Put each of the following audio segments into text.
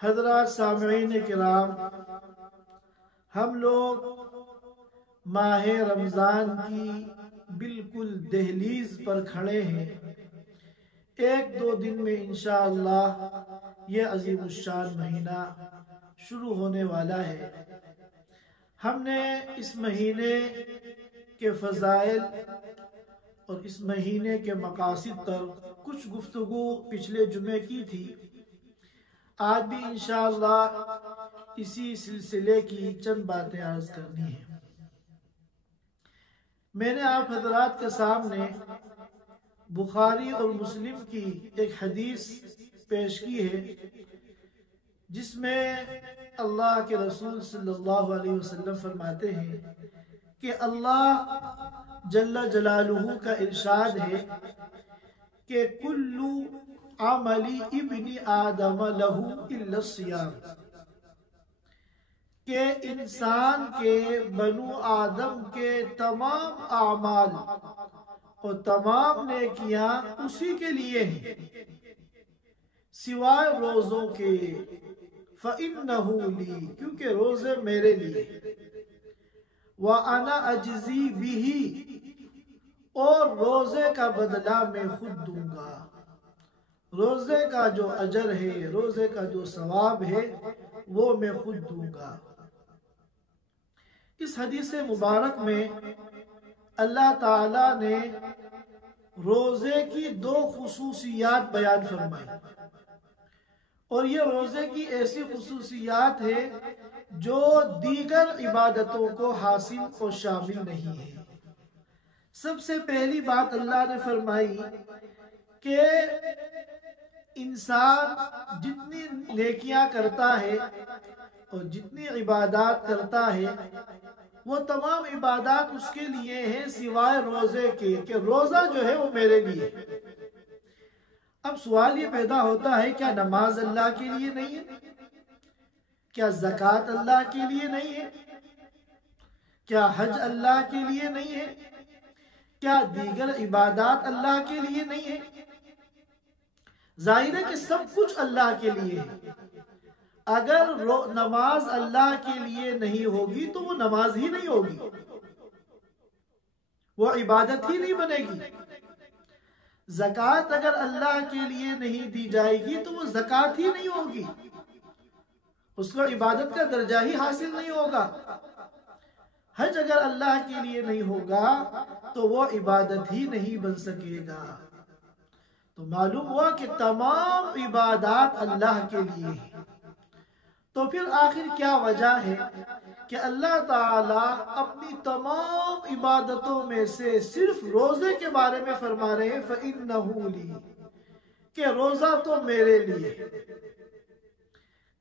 हज़रात सामईन किराम, हम लोग माह रमज़ान की बिल्कुल दहलीज पर खड़े हैं। एक दो दिन में इंशाअल्लाह ये अज़ीमुश्शान महीना शुरू होने वाला है। हमने इस महीने के फ़ज़ाइल और इस महीने के मक़ासिद पर कुछ गुफ्तगू पिछले जुमे की थी। आज भी इंशाअल्लाह इसी सिलसिले की चंद बातें अर्ज करनी है। मैंने आप हज़रात के सामने बुखारी और मुस्लिम की एक हदीस पेश की है, जिसमें अल्लाह के रसूल सल्लल्लाहु अलैहि वसल्लम फरमाते हैं कि अल्लाह जल्ल जलालुहु का इरशाद है कि कुल्लु अमली इब्नी आदम लहू इल्ला सियाम, के इंसान के बनु आदम के तमाम आमाल और तमाम नेकियां उसी के लिए हैं सिवाय रोजों के। फ़इन्नहु ली, क्योंकि रोजे मेरे लिए। व अना अजज़ी बिही, और रोजे का बदला मैं खुद दूंगा। रोजे का जो अजर है, रोजे का जो सवाब है, वो मैं खुद दूंगा। इस हदीस मुबारक में अल्लाह ताला ने रोजे की दो खुसूसियात बयान फरमाई, और ये रोजे की ऐसी खुसूसियात है जो दीगर इबादतों को हासिल और शामिल नहीं है। सबसे पहली बात अल्लाह ने फरमाई कि इंसान जितनी नेकियां करता है और जितनी इबादत करता है, वो तमाम इबादत उसके लिए हैं सिवाय रोजे के, कि रोजा जो है वो मेरे लिए। अब सवाल ये पैदा होता है, क्या नमाज अल्लाह के लिए नहीं है? क्या ज़कात अल्लाह के लिए नहीं है? क्या हज अल्लाह के लिए नहीं है? क्या दीगर इबादत अल्लाह के लिए नहीं है? जाहिर है कि सब कुछ अल्लाह के लिए है। अगर नमाज अल्लाह के लिए नहीं होगी तो वो नमाज ही नहीं होगी, वो इबादत ही नहीं बनेगी। ज़कात अगर अल्लाह के लिए नहीं दी जाएगी तो वो ज़कात ही नहीं होगी, उसको इबादत का दर्जा ही हासिल नहीं होगा। हज अगर अल्लाह के लिए नहीं होगा तो वो इबादत ही नहीं बन सकेगा। तो मालूम हुआ कि तमाम इबादत अल्लाह के लिए है। तो फिर आखिर क्या वजह है कि अल्लाह ताला अपनी तमाम इबादतों में से सिर्फ रोजे के बारे में फरमा रहे हैं फ़इन्नहु ली, कि रोजा तो मेरे लिए।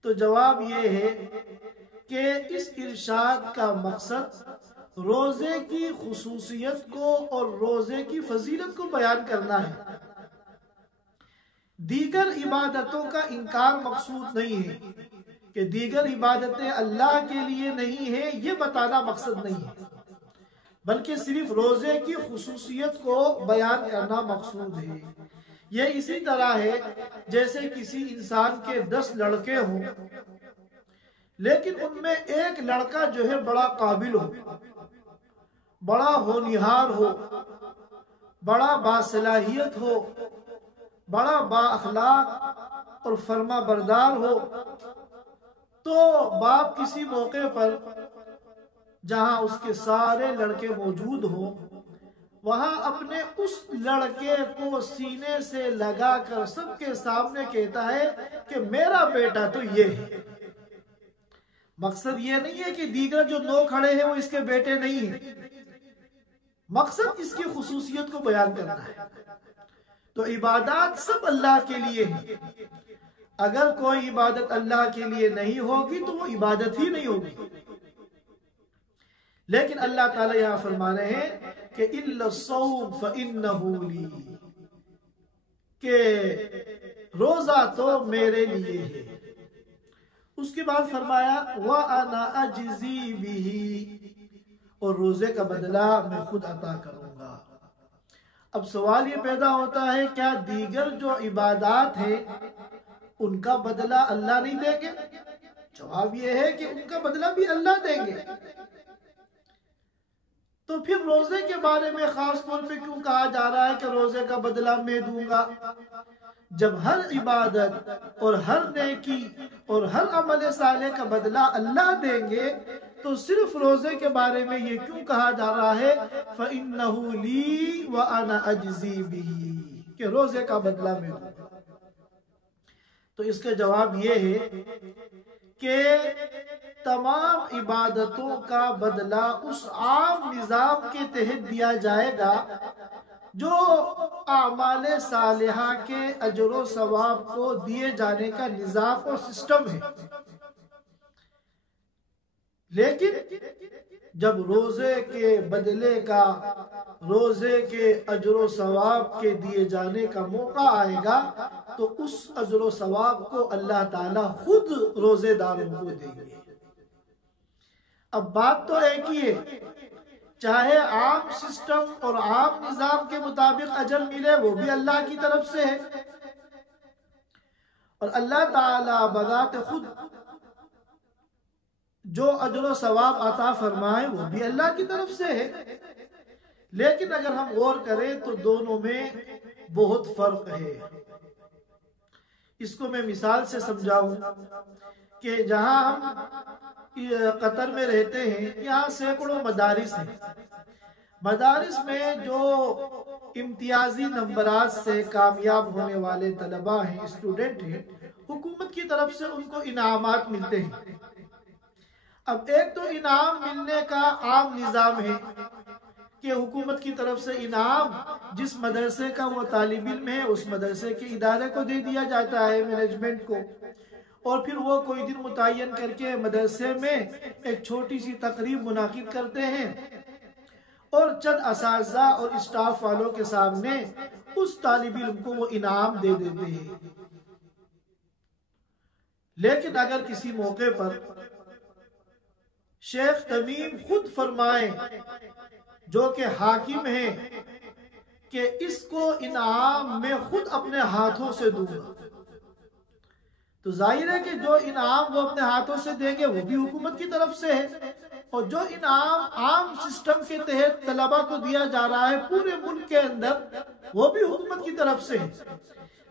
तो जवाब ये है कि इस इरशाद का मकसद रोजे की खुसूसियत को और रोजे की फजीलत को बयान करना है। दीगर इबादतों का इनकार मकसूद नहीं है कि दीगर इबादतें अल्लाह के लिए नहीं है, ये बताना मकसद नहीं है, बल्कि सिर्फ रोजे की खुसूसियत को बयान करना मकसूद है। ये इसी तरह है जैसे किसी इंसान के 10 लड़के हों, लेकिन उनमें एक लड़का जो है बड़ा काबिल हो, बड़ा होनहार हो, बड़ा बासलाहियत हो, बड़ा बाअखलाक और फर्मा बरदार हो, तो बाप किसी मौके पर जहां उसके सारे लड़के मौजूद हों, वहां अपने उस लड़के को सीने से लगाकर सबके सामने कहता है कि मेरा बेटा तो ये है। मकसद ये नहीं है कि दीगर जो 9 खड़े हैं वो इसके बेटे नहीं है, मकसद इसकी खुसूसियत को बयान करना है। तो इबादत सब अल्लाह के लिए है। अगर कोई इबादत अल्लाह के लिए नहीं होगी तो वो इबादत ही नहीं होगी। लेकिन अल्लाह ताला यहां फरमा रहे हैं कि इल्ला सौम फ़इन्नहु ली, के रोजा तो मेरे लिए है। उसके बाद फरमाया व अना अजज़ी बिही, और रोजे का बदला मैं खुद अता करूंगा। अब सवाल ये पैदा होता है, क्या दीगर जो इबादत है उनका बदला अल्लाह नहीं देंगे? जवाब ये है कि उनका बदला भी अल्लाह देंगे। तो फिर रोजे के बारे में खास तौर पे क्यों कहा जा रहा है कि रोजे का बदला मैं दूंगा? जब हर इबादत और हर नेकी और हर अमल साले का बदला अल्लाह देंगे, तो सिर्फ रोजे के बारे में ये क्यों कहा जा रहा है फ़इन्नहु ली व अना अजज़ी बिही, कि रोजे का बदला मैं दूंगा? तो इसका जवाब ये है कि तमाम इबादतों का बदला उस आम निजाम के तहत दिया जाएगा जो आमाले सालिहा के अजर सवाब को दिए जाने का निजाम और सिस्टम है। लेकिन जब रोजे के बदले का, रोजे के अजर सवाब के दिए जाने का मौका आएगा, तो उस अजर सवाब को अल्लाह ताला खुद रोजेदारों को देंगे। अब बात तो एक ही है, चाहे आम सिस्टम और आम निजाम के मुताबिक अजर मिले वो भी अल्लाह की तरफ से है, और अल्लाह ताला बजाते खुद जो अजर सवाब अता फरमाए वो भी अल्लाह की तरफ से है। लेकिन अगर हम गौर करें तो दोनों में बहुत फर्क है। इसको मैं मिसाल से समझाऊं कि जहां हम कतर में रहते हैं, यहाँ सैकड़ों मदारिस हैं। मदारिस में जो इम्तियाजी नंबरात से कामयाब होने वाले तलबा हैं, स्टूडेंट हैं, हुकूमत की तरफ से उनको इनामात मिलते हैं। अब एक तो इनाम मिलने का आम निज़ाम है कि हुकूमत की तरफ से इनाम जिस मदरसे का वो तालिब इल्म है उस मदरसे के इदारे को दे दिया जाता है, मैनेजमेंट को, और फिर वो कोई दिन मुतय्यन करके मदरसे में एक छोटी सी तकरीब मुनाकिद करते हैं और चंद असातिज़ा और स्टाफ वालों के सामने उस तालिब इल्म को वो इनाम दे देते हैं। लेकिन अगर किसी मौके पर शेख तमीम खुद फरमाए, जो कि हाकिम है, कि इसको इनाम मैं खुद अपने हाथों से दूंगा, तो जाहिर है कि जो इनाम वो अपने हाथों से देंगे वो भी हुकूमत की तरफ से है, और जो इनाम आम सिस्टम के तहत तलबा को दिया जा रहा है पूरे मुल्क के अंदर वो भी हुकूमत की तरफ से है।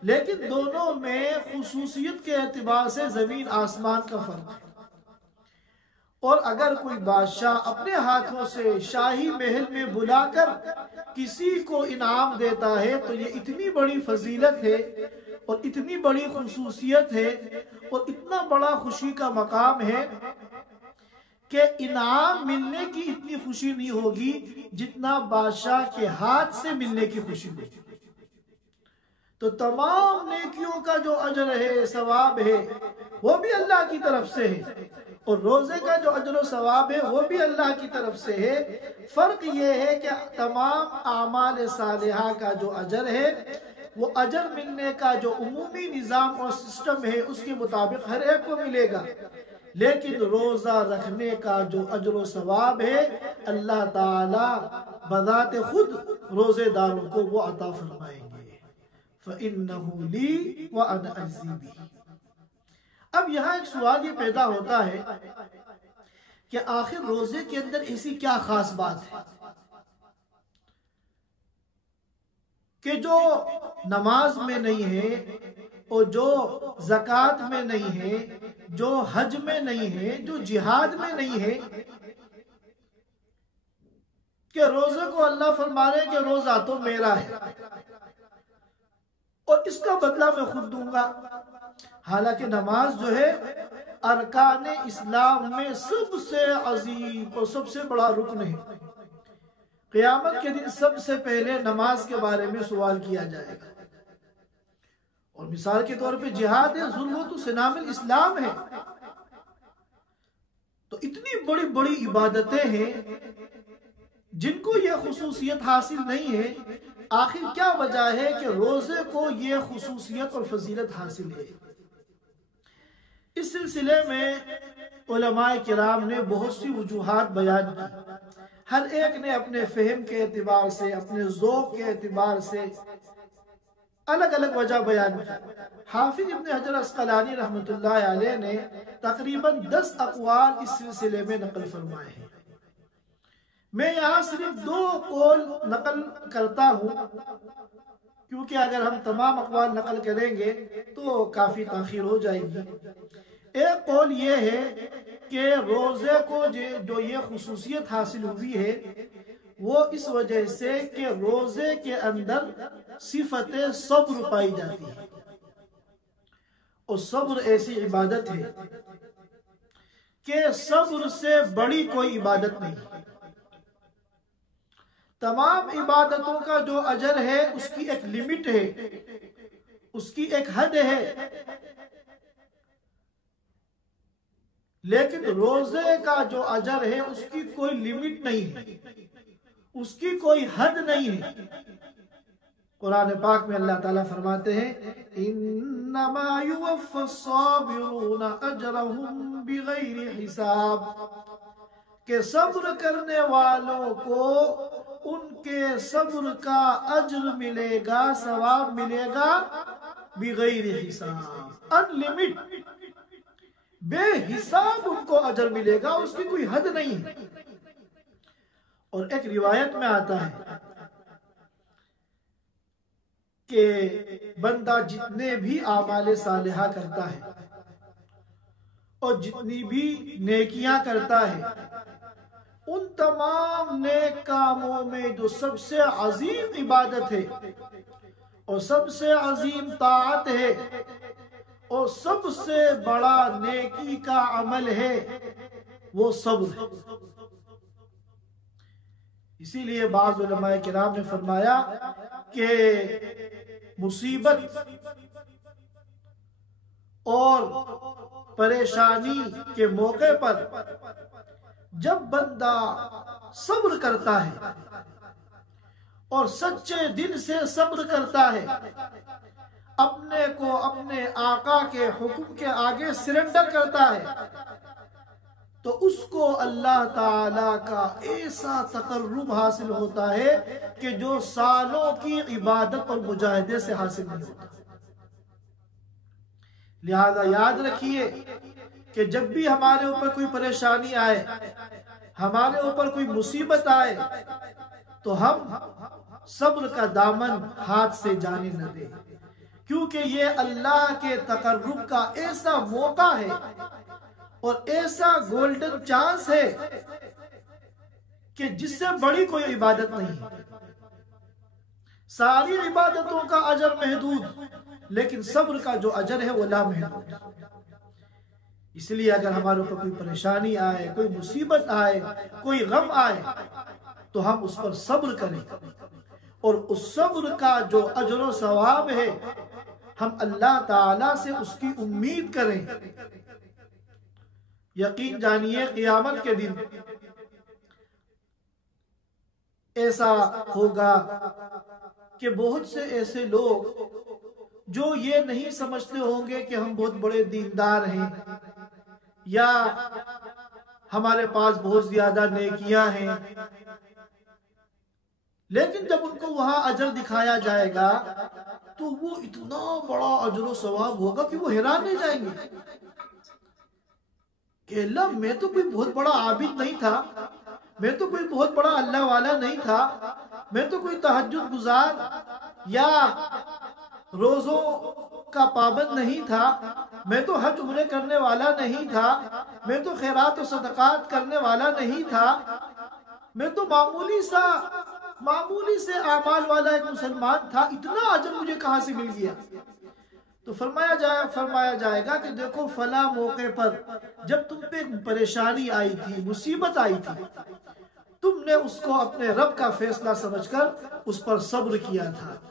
लेकिन दोनों में खुसूसियत के एतबार से जमीन आसमान का फर्क है। और अगर कोई बादशाह अपने हाथों से शाही महल में बुलाकर किसी को इनाम देता है तो ये इतनी बड़ी फजीलत है और इतनी बड़ी खुसूसियत है और इतना बड़ा खुशी का मकाम है कि इनाम मिलने की इतनी खुशी नहीं होगी जितना बादशाह के हाथ से मिलने की खुशी होगी। तो तमाम नेकियों का जो अजर है, सवाब है, वो भी अल्लाह की तरफ से है और रोजे का जो अजर सवाब है वो भी अल्लाह की तरफ से है। फर्क ये है कि तमाम आमाल सालिहा का जो अजर है वो अजर मिलने का जो उमूमी निज़ाम और सिस्टम है उसके मुताबिक हर एक को मिलेगा, लेकिन रोजा रखने का जो अजर सवाब है अल्लाह ताला बज़ाते खुद रोजेदारों को वो अता फरमाएंगे। फ़इन्नहु ली व अना अज़्ज़ी बिही। अब यहाँ एक सवाल ये पैदा होता है कि आखिर रोजे के अंदर ऐसी क्या खास बात है कि जो नमाज में नहीं है और जो ज़कात में नहीं है, जो हज में नहीं है, जो जिहाद में नहीं है, कि रोजे को अल्लाह फरमा रहे कि रोजा तो मेरा है और इसका बदला मैं खुद दूंगा। हालांकि नमाज जो है अरकान इस्लाम में सबसे अजीम और सबसे बड़ा रुकन है। क़यामत के दिन सबसे पहले नमाज के बारे में सवाल किया जाएगा। और मिसाल के तौर पे जिहाद है, ज़ुल्मतु सिनामिल इस्लाम है। तो इतनी बड़ी बड़ी इबादतें हैं जिनको यह खुसूसियत हासिल नहीं है। आखिर क्या वजह है कि रोजे को यह खुसूसियत और फजीलत हासिल है? इस सिलसिले में उलमाए किराम ने बहुत सी वजूहात बयान की। हर एक ने अपने फहम के एतबार से, अपने ज़ौक़ के एतबार से अलग अलग वजह बयान की। हाफिज इब्न हजर अस्क़लानी रहमतुल्लाह अलैह ने तकरीबन 10 अक़वाल इस सिलसिले में नकल फरमाए हैं। मैं यहाँ सिर्फ 2 कौल नकल करता हूँ क्योंकि अगर हम तमाम अक़वाल नकल करेंगे तो काफ़ी ताख़ीर हो जाएगी। एक कौल ये है कि रोज़े को जो ये खुसूसियत हासिल हुई है वो इस वजह से कि रोज़े के अंदर सिफत सब्र पाई जाती है और सब्र ऐसी इबादत है कि सब्र से बड़ी कोई इबादत नहीं। तमाम इबादतों का जो अजर है उसकी एक लिमिट है, उसकी एक हद है, लेकिन रोजे का जो अजर है उसकी कोई लिमिट नहीं है, उसकी कोई हद नहीं है। कुरान पाक में अल्लाह ताला फरमाते हैं इन्नमा युवफ़्फ़स-साबिरूना अजरहुम बिगैरि हिसाब, के सब्र करने वालों को उनके सब्र का अज्र मिलेगा, सवाब मिलेगा बिगैर हिसाब, अनलिमिट, बेहिसाब उनको अजर मिलेगा, उसकी कोई हद नहीं है। और एक रिवायत में आता है कि बंदा जितने भी आमाले सालिहा करता है और जितनी भी नेकियां करता है उन तमाम नेक कामों में जो सबसे अजीम इबादत है और सबसे अजीम ताअत है और सबसे बड़ा नेकी का अमल है वो सब्र है। इसीलिए बाज़ उलमाए किराम ने फरमाया कि मुसीबत और परेशानी के मौके पर जब बंदा सब्र करता है और सच्चे दिल से सब्र करता है, अपने को अपने आका के हुक्म के आगे सरेंडर करता है, तो उसको अल्लाह ताला का ऐसा तकर्रुब हासिल होता है कि जो सालों की इबादत और मुजाहिदे से हासिल नहीं होता। लिहाजा याद रखिए कि जब भी हमारे ऊपर कोई परेशानी आए, हमारे ऊपर कोई मुसीबत आए, तो हम सब्र का दामन हाथ से जाने न दें, क्योंकि ये अल्लाह के तकर्रुब का ऐसा मौका है और ऐसा गोल्डन चांस है कि जिससे बड़ी कोई इबादत नहीं है। सारी इबादतों का अजर महदूद, लेकिन सब्र का जो अजर है वो लामहदूद। इसलिए अगर हमारे ऊपर कोई परेशानी आए, कोई मुसीबत आए, कोई गम आए, तो हम उस पर सब्र करें और उस सब्र का जो अजर व सवाब है हम अल्लाह ताला से उसकी उम्मीद करें। यकीन जानिए क़यामत के दिन ऐसा होगा कि बहुत से ऐसे लोग जो ये नहीं समझते होंगे कि हम बहुत बड़े दीनदार हैं या हमारे पास बहुत ज्यादा नेकियां हैं, लेकिन जब उनको वहां अजर दिखाया जाएगा तो वो इतना बड़ा अजर सवाब होगा कि वो हैरान रह जाएंगे कि अल्लाह, मैं तो कोई बहुत बड़ा आबिद नहीं था, मैं तो कोई बहुत बड़ा अल्लाह वाला नहीं था, मैं तो कोई तहज्जुद गुजार या रोजों का पाबंद नहीं था, मैं तो हज उम्रे करने वाला नहीं था, मैं तो खैरात और सदकात करने वाला नहीं था, मैं तो मामूली से आमाल वाला एक मुसलमान था, इतना अजर मुझे कहां से मिल गया। तो फरमाया जाएगा कि देखो फला मौके पर जब तुम पे परेशानी आई थी, मुसीबत आई थी, तुमने उसको अपने रब का फैसला समझकर उस पर सब्र किया था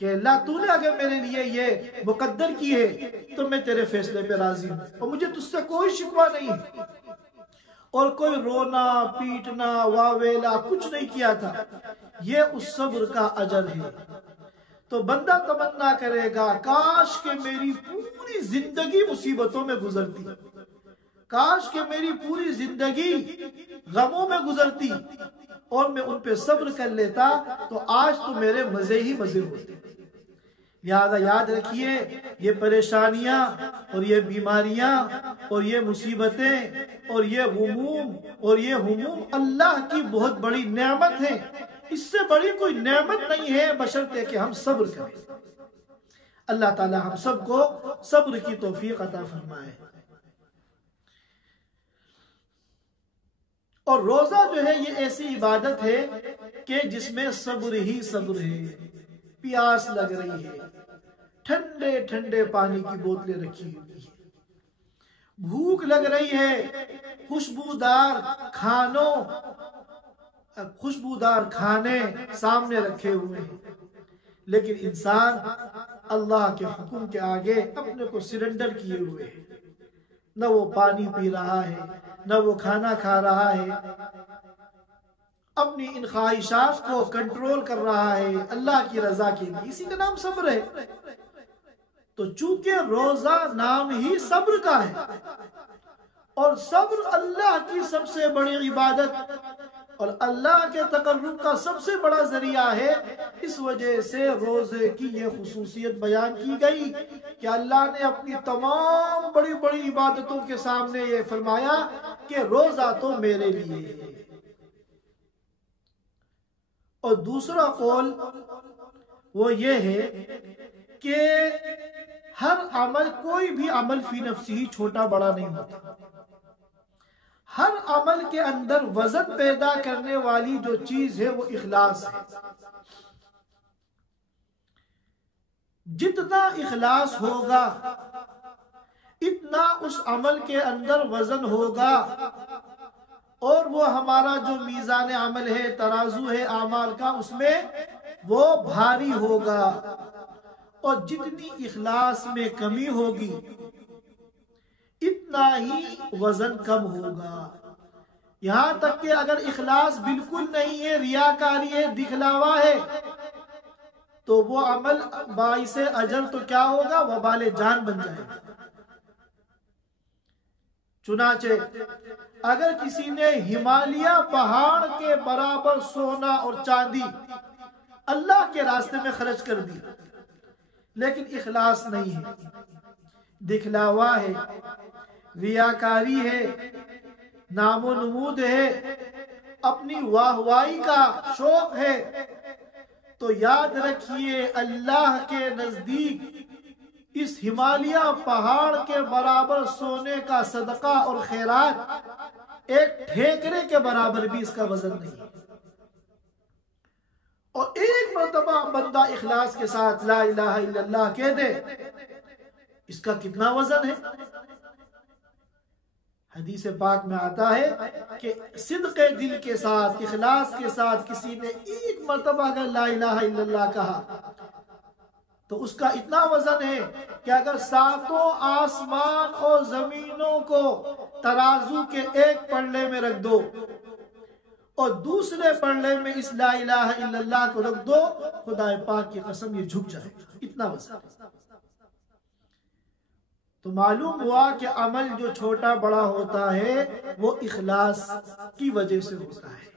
कि अल्लाह तूने अगर मेरे लिए ये मुकद्दर की है तो मैं तेरे फैसले पे राजी हूँ और मुझे तुझसे कोई शिकवा नहीं है। और कोई रोना पीटना वावेला कुछ नहीं किया था, ये उस सब्र का अजर है। तो बंदा तमन्ना करेगा काश के मेरी पूरी जिंदगी मुसीबतों में गुजरती, काश के मेरी पूरी जिंदगी गमों में गुजरती और मैं उन पे सब्र कर लेता तो आज तो मेरे मजे ही मजे होते। लिहाजा याद रखिए, ये परेशानियां और ये बीमारियां और ये मुसीबतें और ये हुमूम और ये हुमूम अल्लाह की बहुत बड़ी नेमत है। इससे बड़ी कोई नेमत नहीं है बशर्ते कि हम सब्र करें। अल्लाह ताला हम सबको सब्र की तौफीक अता फरमाए। और रोजा जो है ये ऐसी इबादत है कि जिसमें सब्र ही सब्र है। प्यास लग रही है, ठंडे ठंडे पानी की बोतलें रखी हुई है, भूख लग रही है, खुशबूदार खाने सामने रखे हुए हैं, लेकिन इंसान अल्लाह के हुक्म के आगे अपने को सरेंडर किए हुए है। न वो पानी पी रहा है, न वो खाना खा रहा है, अपनी इन ख्वाहिशात को कंट्रोल कर रहा है अल्लाह की रजा के लिए। इसी का नाम सब्र है। तो चूंकि रोजा नाम ही सब्र का है और सब्र अल्लाह की सबसे बड़ी इबादत और अल्लाह के तकर्रुब का सबसे बड़ा जरिया है, इस वजह से रोजे की यह खुसूसियत बयान की गई कि अल्लाह ने अपनी तमाम बड़ी बड़ी इबादतों के सामने ये फरमाया कि रोजा तो मेरे लिए है। और दूसरा कौल वो ये है कि हर अमल, कोई भी अमल फी नफ्सी ही छोटा बड़ा नहीं होता। हर अमल के अंदर वजन पैदा करने वाली जो चीज है वो इखलास है। जितना इखलास होगा इतना उस अमल के अंदर वजन होगा और वो हमारा जो मीज़ान अमल है, तराजू है आमाल का, उसमें वो भारी होगा। और जितनी इखलास में कमी होगी इतना ही वजन कम होगा। यहां तक कि अगर इखलास बिल्कुल नहीं है, रियाकारी है, दिखलावा है, तो वो अमल बाइसे अजर तो क्या होगा, वबाले जान बन जाएगा। चुनाचे अगर किसी ने हिमालय पहाड़ के बराबर सोना और चांदी अल्लाह के रास्ते में खर्च कर दी, लेकिन इखलास नहीं है, दिखलावा है, रियाकारी है, नामो नमूद है, अपनी वाहवाही का शौक है, तो याद रखिए अल्लाह के नजदीक इस हिमालय पहाड़ के बराबर सोने का सदका और खैरात एक ठेकरे के बराबर भी इसका वजन नहीं है। और एक मर्तबा बंदा इखलास के साथ ला इलाहा इल्लल्लाह कह दे, इसका कितना वजन है। हदीस पाक में आता है कि सिद्क़े दिल के साथ, इखलास के साथ किसी ने एक मर्तबा अगर ला इलाहा इल्लल्लाह कहा तो उसका इतना वजन है कि अगर सातों आसमान और जमीनों को तराजू के एक पल्ले में रख दो और दूसरे पल्ले में इस ला इलाहा इल्लल्लाह को रख दो, खुदा पाक की कसम ये झुक जाए, इतना वजन। तो मालूम हुआ कि अमल जो छोटा बड़ा होता है वो इखलास की वजह से होता है।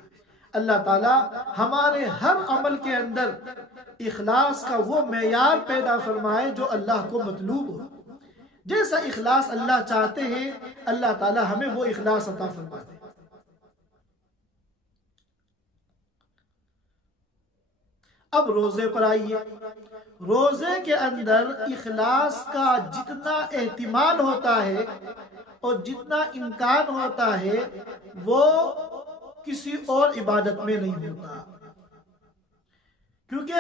अल्लाह ताला हमारे हर अमल के अंदर इखलास का वो मेयार पैदा फरमाए जो अल्लाह को मतलूब हो। जैसा इखलास अल्लाह चाहते हैं, अल्लाह ताला हमें वो इखलास अता फरमाते। अब रोजे पर आइए। रोजे के अंदर इखलास का जितना एहतिमाल होता है और जितना इम्कान होता है वो किसी और इबादत में नहीं होता, क्योंकि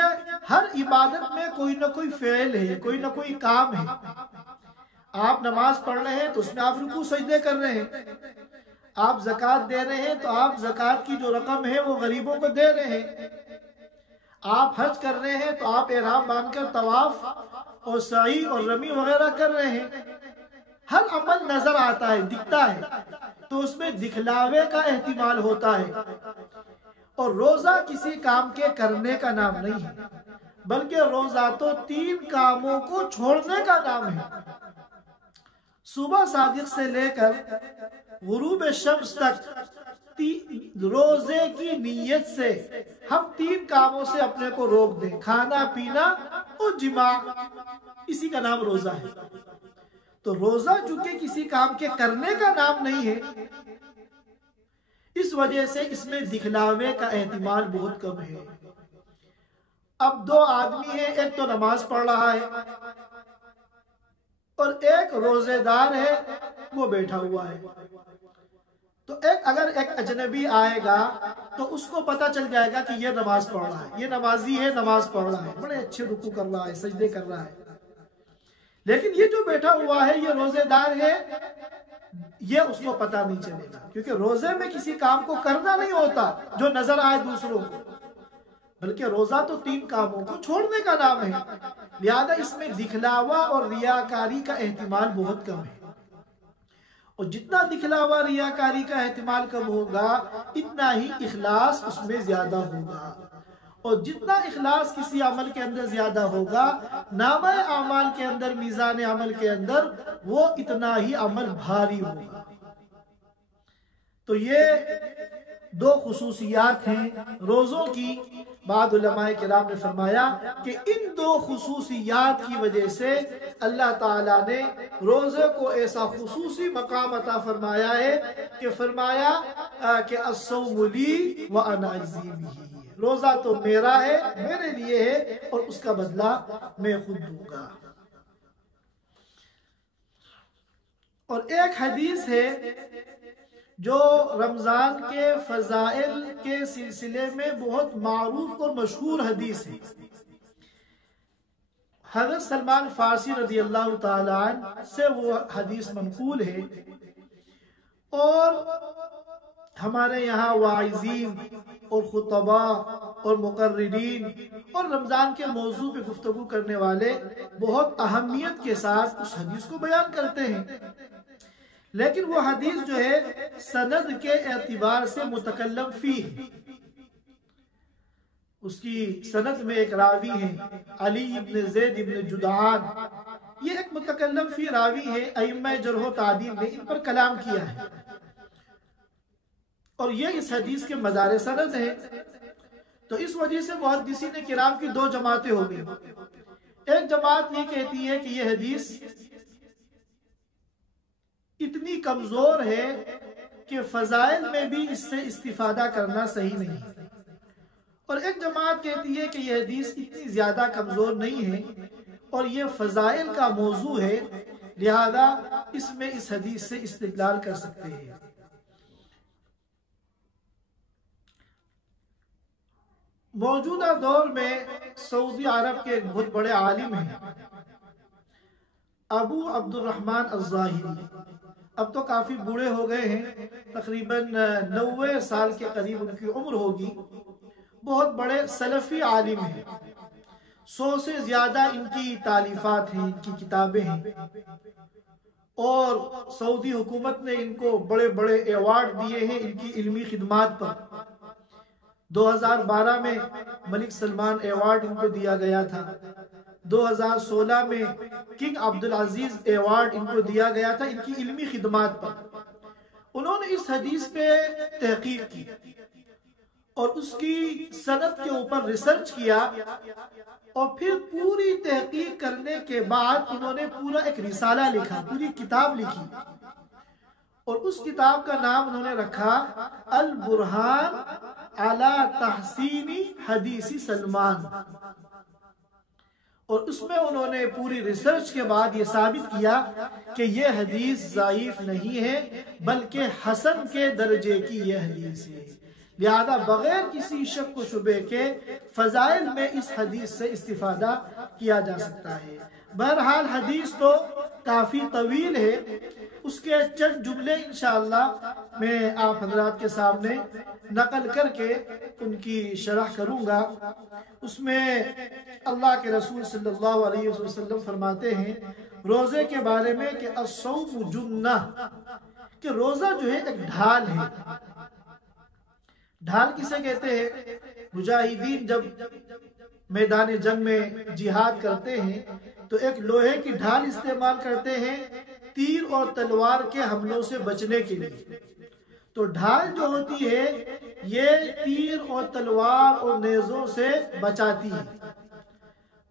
हर इबादत में कोई ना कोई फेल है, कोई ना कोई काम है। आप नमाज पढ़ रहे हैं तो उसमें आप रुकू सजदे कर रहे हैं, आप ज़कात दे रहे हैं तो आप ज़कात की जो रकम है वो गरीबों को दे रहे हैं, आप हज कर रहे हैं तो आप एहराम बांधकर तवाफ और सई और रमी वगैरह कर रहे हैं। हर अमल नजर आता है, दिखता है, तो उसमें दिखलावे का एहतिमाल होता है। और रोजा किसी काम के करने का नाम नहीं है, बल्कि रोजा तो 3 कामों को छोड़ने का नाम है। सुबह सादिक से लेकर गुरूब शम्स तक रोजे की नीयत से हम 3 कामों से अपने को रोक दें, खाना पीना और जिमा, इसी का नाम रोजा है। तो रोजा चूंकि किसी काम के करने का नाम नहीं है, इस वजह से इसमें दिखलावे का एहतिमाल बहुत कम है। अब 2 आदमी है, एक तो नमाज पढ़ रहा है और एक रोजेदार है, वो बैठा हुआ है। तो अगर एक अजनबी आएगा तो उसको पता चल जाएगा कि ये नमाज पढ़ रहा है, ये नमाजी है, नमाज पढ़ रहा है, बड़े अच्छे रुकू कर रहा है, सजदे कर रहा है। लेकिन ये जो बैठा हुआ है ये रोजेदार है, ये उसको पता नहीं चलेगा, क्योंकि रोजे में किसी काम को करना नहीं होता जो नजर आए दूसरों को, बल्कि रोजा तो 3 कामों को छोड़ने का नाम है। लिहाजा इसमें दिखलावा और रियाकारी का एहतिमाल बहुत कम है। और जितना दिखलावा रियाकारी का एहतिमाल कम होगा, इतना ही इखलास उसमें ज्यादा होगा। और जितना इखलास किसी अमल के अंदर ज्यादा होगा, नामे अमाल के अंदर, मीज़ान अमल के अंदर, वो इतना ही अमल भारी होगा। तो ये 2 खुसूसियात हैं रोजों की। बाद उलमाए किराम ने फरमाया कि इन 2 खुसूसियात की वजह से अल्लाह ताला ने रोजे को ऐसा खुसूसी मकाम अता फरमाया है कि फरमाया कि अस्सौमु ली व अना अज्ज़ी बिही, रोजा तो मेरा है, मेरे लिए है, और उसका बदला मैं खुद दूंगा। और एक हदीस है जो रमजान के फजाइल के सिलसिले में बहुत मारूफ और मशहूर हदीस है। हज़रत सलमान फारसी रज़ी अल्लाह ताला अन्हु से वो हदीस मनकूल है। और हमारे यहाँ वाइज़ीन और खुतबा और मुकर्रिरीन और रमजान के मौजू पे गुफ्तगू करने वाले बहुत अहमियत के साथ उस हदीस को बयान करते हैं। लेकिन वो हदीस जो है सनद के एतबार से मुतकल्लम फी है। उसकी सनद में एक रावी है अली इब्न ज़ैद इब्न जुदान, ये एक मुतकल्लम फी रावी है। अइम्मा जरह तादील ने इन पर कलाम किया है और ये इस हदीस के मज़ार सनद है। तो इस वजह से मुहद्दिसीन किराम की 2 जमातें हो गई। एक जमात ये कहती है कि ये हदीस इतनी कमजोर है कि फजाइल में भी इससे इस्तिफादा करना सही नहीं है, और एक जमात कहती है कि यह हदीस इतनी ज्यादा कमजोर नहीं है और ये फजाइल का मौजू है, लिहाजा इसमें इस हदीस से इस्तिदलाल कर सकते हैं। मौजूदा दौर में सऊदी अरब के एक बहुत बड़े आलिम हैं अबू अब्दुर्रहमान अज़्ज़ाहिरी। अब तो काफी बूढ़े हो गए हैं, तकरीबन 90 साल के करीब उनकी उम्र होगी। बहुत बड़े सलफी आलिम हैं, 100 से ज्यादा इनकी तालीफात हैं, इनकी किताबें हैं, और सऊदी हुकूमत ने इनको बड़े बड़े अवार्ड दिए हैं इनकी इल्मी खिदमात पर। 2012 में मलिक सलमान अवार्ड इनको दिया गया था। 2016 में किंग अब्दुल अजीज अवार्ड इनको दिया गया था इनकी इल्मी खिदमात पर। उन्होंने इस हदीस पे तहकीक की और उसकी सनद के ऊपर रिसर्च किया, और फिर पूरी तहकीक करने के बाद उन्होंने पूरा एक रिसाला लिखा, पूरी किताब लिखी, और उस किताब का नाम उन्होंने रखा अल बुरहान अला तहसीनी हदीसी सलमान। और उसमें उन्होंने पूरी रिसर्च के बाद ये साबित किया कि ये हदीस ज़ाइफ नहीं है, बल्कि हसन के दर्जे की ये हदीस है। लिहाजा बगैर किसी शक व शुबे के फजाइल में इस हदीस से इस्तिफादा किया जा सकता है। बहरहाल हदीस तो काफी तवील है, उसके चंद जुमले इंशाअल्लाह मैं आप हजरात के सामने नकल करके उनकी शरह करूंगा। उसमें अल्लाह के रसूल सल्लल्लाहु अलैहि वसल्लम फरमाते हैं रोजे के बारे में कि अस्सौम जुन्नह, कि रोजा जो है एक ढाल है। ढाल किसे कहते हैं? मुजाहिदीन जब मैदान जंग में जिहाद करते हैं तो एक लोहे की ढाल इस्तेमाल करते हैं तीर और तलवार के हमलों से बचने के लिए। तो ढाल जो होती है ये तीर और तलवार और नेज़ों से बचाती है।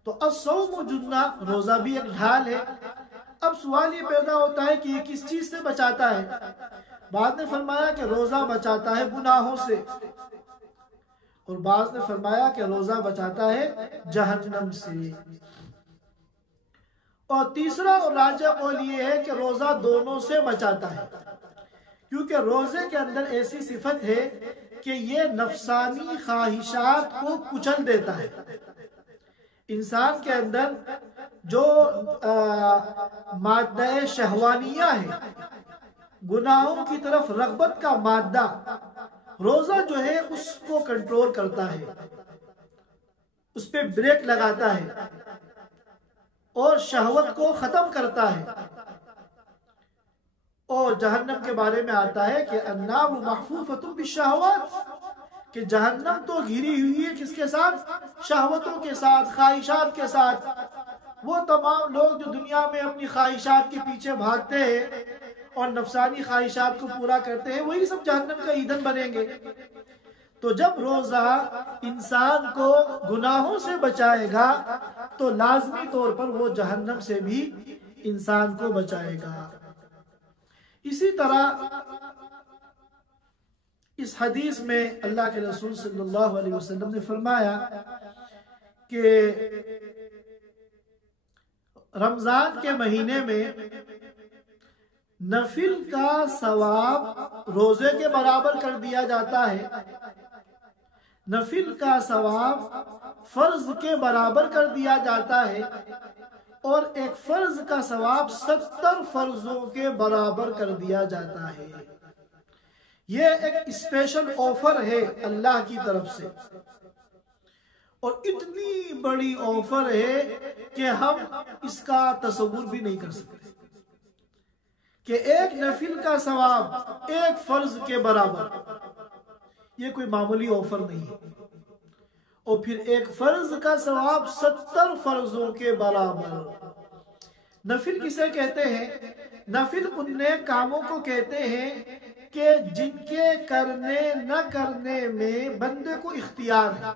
तो अस्सौम जुन्नह, रोजा भी एक ढाल है। अब सवाल ये पैदा होता है कि ये किस चीज से बचाता है? बाद ने फरमाया कि रोजा बचाता है गुनाहों से, और बाद ने फरमाया कि रोजा बचाता है जहन्नम से। और तीसरा और राजा कौल ये है कि रोजा दोनों से बचाता है, क्योंकि रोजे के अंदर ऐसी सिफत है कि ये नफसानी ख्वाहिशात को कुचल देता है। इंसान के अंदर जो मादा शहवानिया है, गुनाहों की तरफ रगबत का मादा, रोजा जो है उसको कंट्रोल करता है, उस पर ब्रेक लगाता है और शहवत को खत्म करता है। और जहन्नम के बारे में आता है कि अन्नार महफूफतुन बिशहवात, कि जहन्नम तो घिरी हुई है किसके साथ? शहवतों के साथ, ख्वाहिशात के साथ। वो तमाम लोग जो दुनिया में अपनी ख्वाहिशात के पीछे भागते हैं और नफसानी ख्वाहिशात को पूरा करते हैं, वही सब जहन्नम का ईंधन बनेंगे। तो जब रोजा इंसान को गुनाहों से बचाएगा तो लाजमी तौर पर वो जहन्नम से भी इंसान को बचाएगा। इसी तरह इस हदीस में अल्लाह के रसूल सल्लल्लाहु अलैहि वसल्लम ने फरमाया कि रमजान के महीने में नफिल का सवाब रोजे के बराबर कर दिया जाता है, नफिल का सवाब फर्ज के बराबर कर दिया जाता है, और एक फर्ज का सवाब 70 फर्जों के बराबर कर दिया जाता है। ये एक स्पेशल ऑफर है अल्लाह की तरफ से, और इतनी बड़ी ऑफर है कि हम इसका तसव्वुर भी नहीं कर सकते कि एक नफिल का सवाब एक फर्ज के बराबर, ये कोई मामूली ऑफर नहीं है। और फिर एक फर्ज का सवाब 70 फर्जों के बराबर। नफिल किसे कहते हैं? नफिल उन कामों को कहते हैं कि जिनके करने न करने में बंदे को इख्तियार है,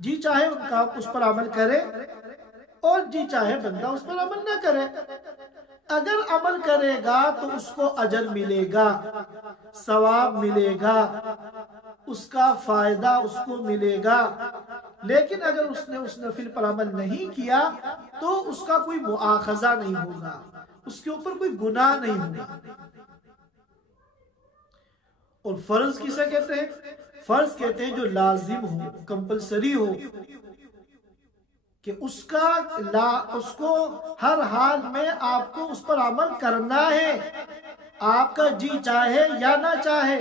जी चाहे उनका उस पर अमल करे और जी चाहे बंदा उस पर अमल न करे। अगर अमल करेगा तो उसको अजर मिलेगा, सवाब मिलेगा, उसका फायदा उसको मिलेगा। लेकिन अगर उसने उस नफिल पर अमल नहीं किया तो उसका कोई मुआखजा नहीं होगा, उसके ऊपर कोई गुनाह नहीं होगा। और फर्ज किसे कहते हैं? फर्ज कहते हैं जो लाजिम हो, कंपलसरी हो, कि उसको हर हाल में आपको उस पर अमल करना है, आपका जी चाहे या ना चाहे।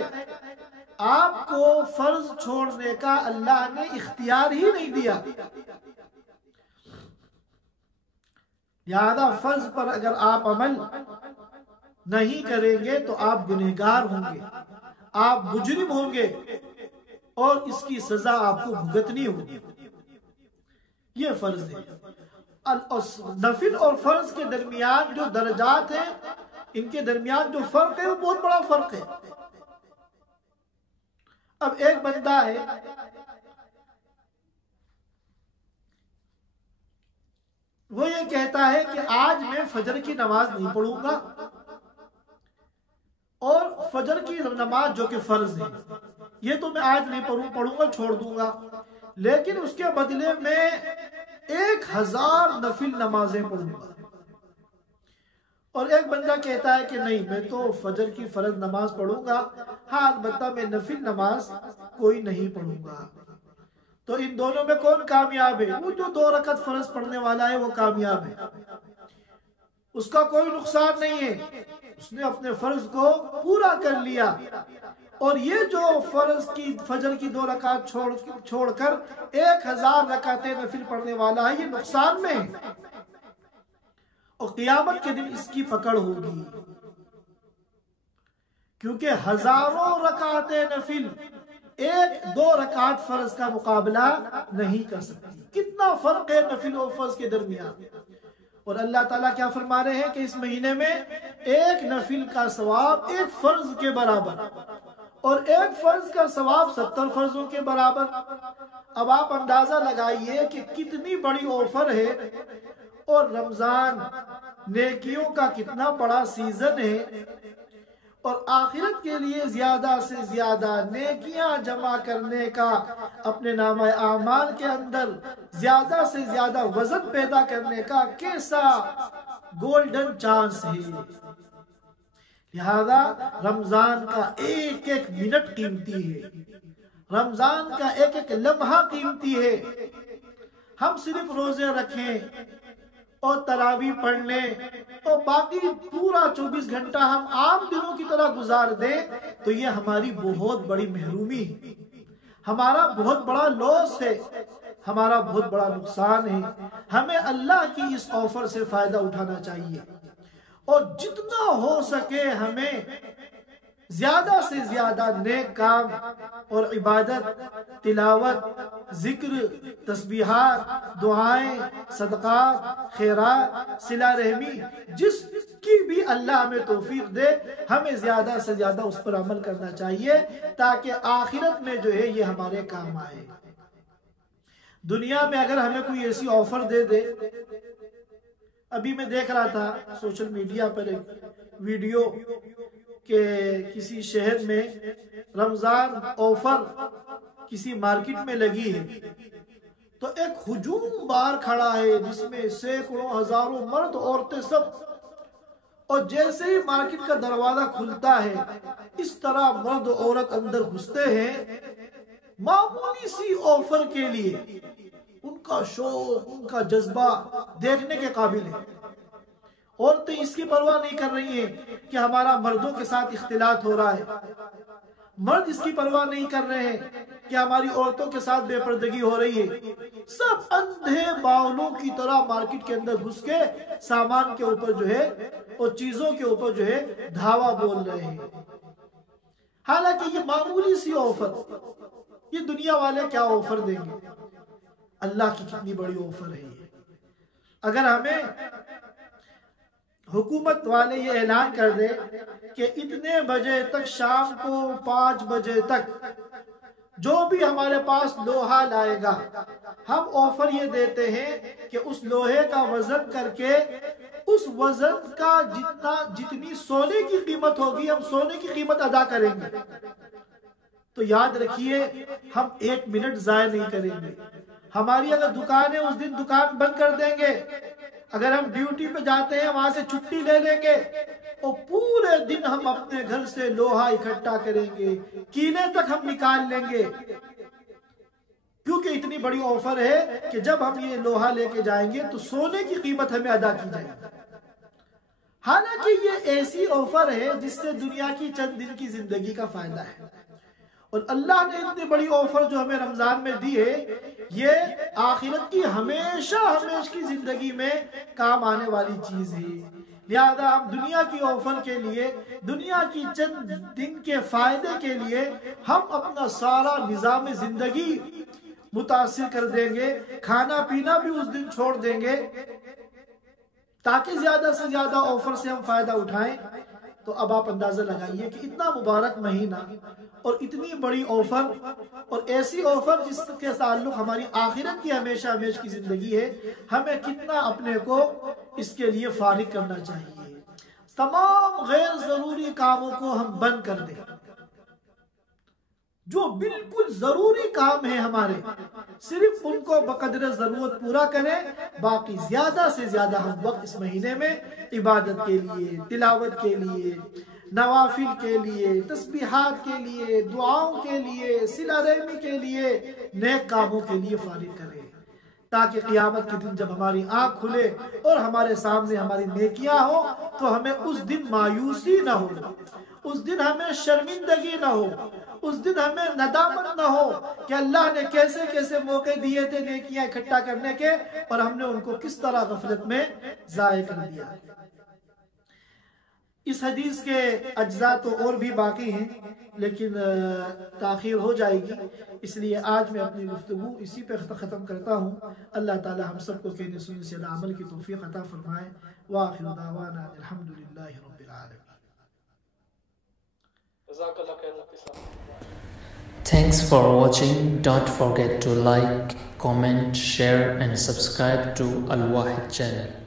आपको फर्ज छोड़ने का अल्लाह ने इख्तियार ही नहीं दिया। लिहाजा फर्ज पर अगर आप अमल नहीं करेंगे तो आप गुनहगार होंगे, आप मुजरिम होंगे और इसकी सजा आपको भुगतनी होगी। ये फर्ज है। नफिल और फर्ज के दरमियान जो दर्जात हैं, इनके दरमियान जो फर्क है वो बहुत बड़ा फर्क है। अब एक बंदा है, वो ये कहता है कि आज मैं फजर की नमाज नहीं पढ़ूंगा, और फजर की नमाज जो कि फर्ज है ये तो मैं आज नहीं पढ़ूंगा, छोड़ दूंगा, लेकिन उसके बदले में 1000 नफिल नमाजें पढ़ूंगा। और एक बंदा कहता है कि नहीं, मैं तो फजर की फर्ज नमाज पढ़ूंगा, हाँ अलबत्ता मैं नफिल नमाज कोई नहीं पढ़ूंगा। तो इन दोनों में कौन कामयाब है? वो जो 2 रकात फर्ज पढ़ने वाला है वो कामयाब है, उसका कोई नुकसान नहीं है, उसने अपने फर्ज को पूरा कर लिया। और ये जो फजर की 2 रकात छोड़कर 1000 रकातें नफिल पढ़ने वाला है, ये नुकसान में है, और क़यामत के दिन इसकी पकड़ होगी, क्योंकि हजारों रकातें नफिल 1-2 रकात फर्ज का मुकाबला नहीं कर सकती। कितना फर्क है नफिल और फर्ज के दरमियान। और अल्लाह ताला क्या फरमा रहे हैं कि इस महीने में 1 नफिल का सवाब 1 फर्ज के बराबर, और 1 फर्ज का सवाब 70 फर्जों के बराबर। अब आप अंदाजा लगाइए कि कितनी बड़ी ऑफर है, और रमजान नेकियों का कितना बड़ा सीजन है, और आखिरत के लिए ज्यादा से ज्यादा नेकियां जमा करने का, अपने नामा आमाल के अंदर ज्यादा से ज्यादा वजन पैदा करने का कैसा गोल्डन चांस है। लिहाजा रमजान का एक एक मिनट कीमती है, रमजान का एक एक लम्हा कीमती है। हम सिर्फ रोजे रखें और तरावी पढ़ लें और बाकी पूरा 24 घंटा हम आम दिनों की तरह गुजार दें, तो ये हमारी बहुत बड़ी महरूमी है, हमारा बहुत बड़ा लॉस है, हमारा बहुत बड़ा नुकसान है। हमें अल्लाह की इस ऑफर से फायदा उठाना चाहिए, और जितना हो सके हमें ज्यादा से ज्यादा नेक काम और इबादत, तिलावत, जिक्र, तस्बीहात, दुआएं, सदक़ात, खैरात, सिला रहमी, जिसकी भी अल्लाह हमें तौफीक दे, हमें ज्यादा से ज्यादा उस पर अमल करना चाहिए, ताकि आखिरत में जो है ये हमारे काम आए। दुनिया में अगर हमें कोई ऐसी ऑफर दे दे, अभी मैं देख रहा था सोशल मीडिया पर एक वीडियो के किसी शहर में रमजान ऑफर किसी मार्केट में लगी है, तो एक हुजूम बार खड़ा है जिसमें सैकड़ों हजारों मर्द औरतें सब, और जैसे ही मार्केट का दरवाजा खुलता है इस तरह मर्द औरत अंदर घुसते हैं मामूली सी ऑफर के लिए। उनका शौक, उनका जज्बा देखने के काबिल है। औरतें इसकी परवाह नहीं कर रही हैं कि हमारा मर्दों के साथ इख्तिलात हो रहा है, मर्द इसकी परवाह नहीं कर रहे हैं कि हमारी औरतों के साथ बेपर्दगी हो रही है। सब अंधे बावलों की तरह मार्केट के अंदर घुस के सामान के ऊपर जो है और चीजों के ऊपर जो है धावा बोल रहे हैं। हालांकि ये मामूली सी ऑफर, ये दुनिया वाले क्या ऑफर देंगे, अल्लाह की कितनी बड़ी ऑफर है ये। अगर हमें हुकूमत वाले ये ऐलान कर दे कि इतने बजे तक, शाम को 5 बजे तक जो भी हमारे पास लोहा लाएगा, हम ऑफर ये देते हैं कि उस लोहे का वजन करके उस वजन का जितनी सोने की कीमत होगी हम सोने की कीमत अदा करेंगे। तो याद रखिए हम 1 मिनट जाया नहीं करेंगे, हमारी अगर दुकान है उस दिन दुकान बंद कर देंगे, अगर हम ड्यूटी पे जाते हैं वहां से छुट्टी ले लेंगे और पूरे दिन हम अपने घर से लोहा इकट्ठा करेंगे, कीले तक हम निकाल लेंगे, क्योंकि इतनी बड़ी ऑफर है कि जब हम ये लोहा लेके जाएंगे तो सोने की कीमत हमें अदा की जाएगी। हालांकि ये ऐसी ऑफर है जिससे दुनिया की चंद दिन की जिंदगी का फायदा है, और अल्लाह ने इतनी बड़ी ऑफर जो हमें रमजान में दी है, ये आखिरत की हमेशा की जिंदगी में काम आने वाली चीज है। लिहाजा हम दुनिया की ऑफर के लिए, दुनिया की चंद दिन के फायदे के लिए हम अपना सारा निजाम जिंदगी मुतासिर कर देंगे, खाना पीना भी उस दिन छोड़ देंगे ताकि ज्यादा से ज्यादा ऑफर से हम फायदा उठाएं। तो अब आप अंदाजा लगाइए कि इतना मुबारक महीना और इतनी बड़ी ऑफर, और ऐसी ऑफर जिसके ताल्लुक हमारी आखिरत की हमेशा की जिंदगी है, हमें कितना अपने को इसके लिए फारिग करना चाहिए। तमाम गैर जरूरी कामों को हम बंद कर दें, जो बिल्कुल जरूरी काम है हमारे, सिर्फ उनको बकदर जरूरत पूरा करें, बाकी ज्यादा से ज्यादा हम वक्त इस महीने में इबादत के लिए, तिलावत के लिए, नवाफिल के लिए, तस्बीहात के लिए, दुआओं के लिए, सिला रहमी के लिए, नेक कामों के लिए फारिग करें, ताकि क़यामत के दिन जब हमारी आंख खुले और हमारे सामने हमारी नेकियां हो तो हमें उस दिन मायूसी ना हो, उस दिन हमें शर्मिंदगी ना हो, उस दिन हमें नदामत ना हो कि अल्लाह ने कैसे कैसे मौके दिए थे नेकियां इकट्ठा करने के और हमने उनको किस तरह गफलत में जाया कर दिया। इस हदीस के अज्जा तो और भी बाकी हैं, लेकिन ताखीर हो जाएगी, इसलिए आज मैं अपनी गुफ्तगू इसी पे ख़त्म करता हूँ। अल्लाह ताला हम सबको कहने सुनने से अमल की तौफीक अता फरमाए। व आखिर दावाना अल्हम्दुलिल्लाहि रब्बिल आलमीन। Thanks for watching. Don't forget to like, comment, share and subscribe to Al Wahid channel.